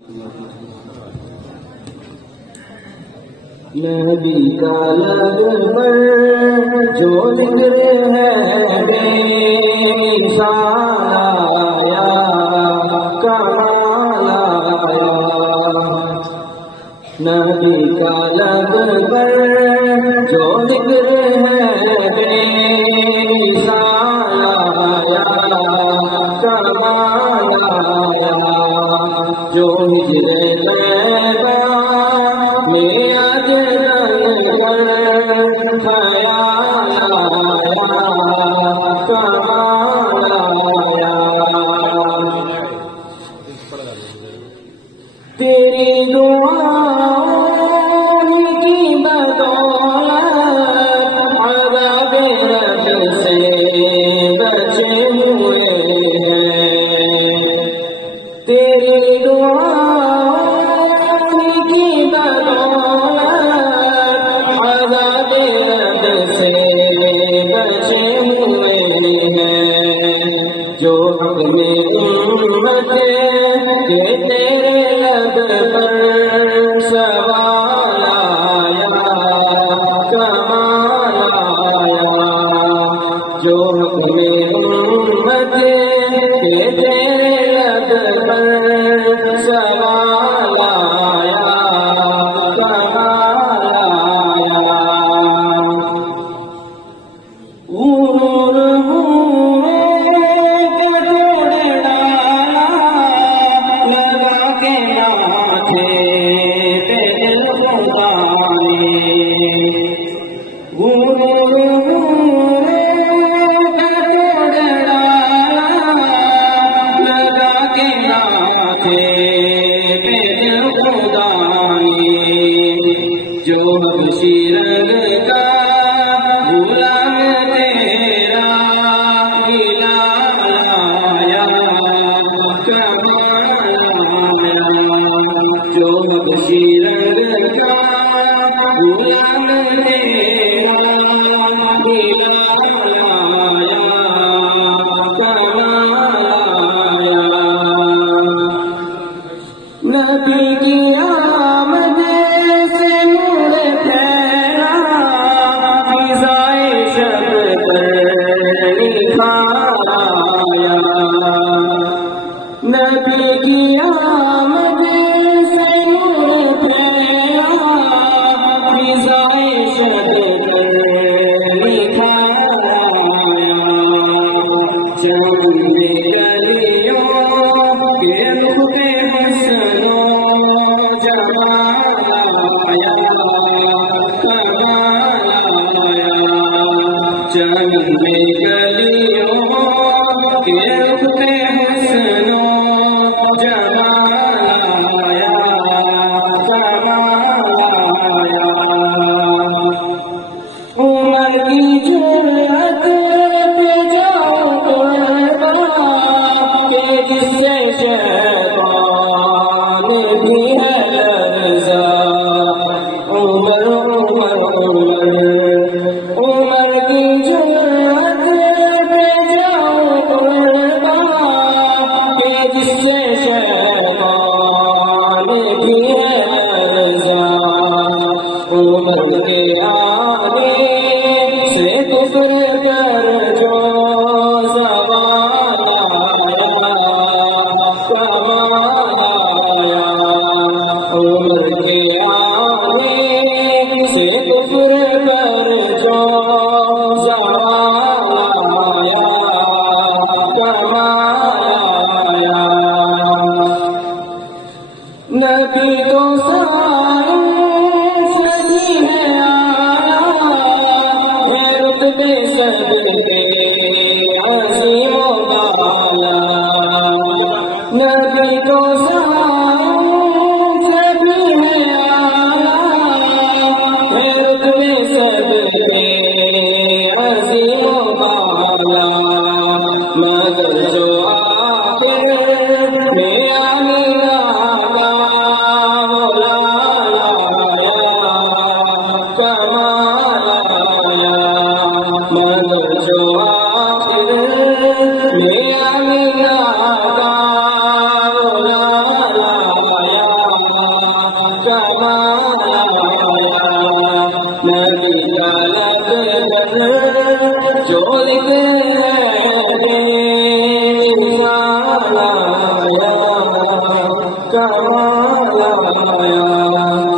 نبی کا لب پر جو ذکر ہے بے مثال آیا کمال آیا نبی کا لب پر جو ذکر ہے بے مثال آیا کمال آیا جو ہجر طیبہ میں تیری دعاؤں کی بدولت عذاب رب سے بچے ہوئے ہیں تیری دعاؤں کی بدولت عذاب رب سے بچے ہوئے ہیں جو اپنے امت کے تیرے لب پر سوال آیا کمال آیا جو اپنے امت کے تیرے لب پر سوال آیا کمال آیا جو حبشی رنگ کا غلام تیرا ہلال آیا کمال آیا جو حبشی رنگ کا غلام تیرا ہلال آیا کمال آیا نبی کی آمد نبی کی آمد سے نور پھیلا فضائے شب پر نکھایا چند گلیوں کے رخ پہ حسن و جمال آیا کمال آیا چند گلیوں کے رخ پہ حسن و عمر کی جرأت پہ جاؤ قربا کہ جس سے شیطان بھی ہے لرزا عمر کی جرأت پہ جاؤ قربا کہ جس سے شیطان بھی ہے لرزا عمر کے آنے سے کفر کر جو زوال آیا کمال آیا عمر کے آنے سے کفر کر جو زوال آیا کمال آیا نبی کو سارے عظیم و بالا نبی کو سبھی ہے رتبے سب کے عظیم و بالا مگر جو آخر میں آمینہ کا مولا کمال آیا نبی کا لفظ جو لکھے کمال آیا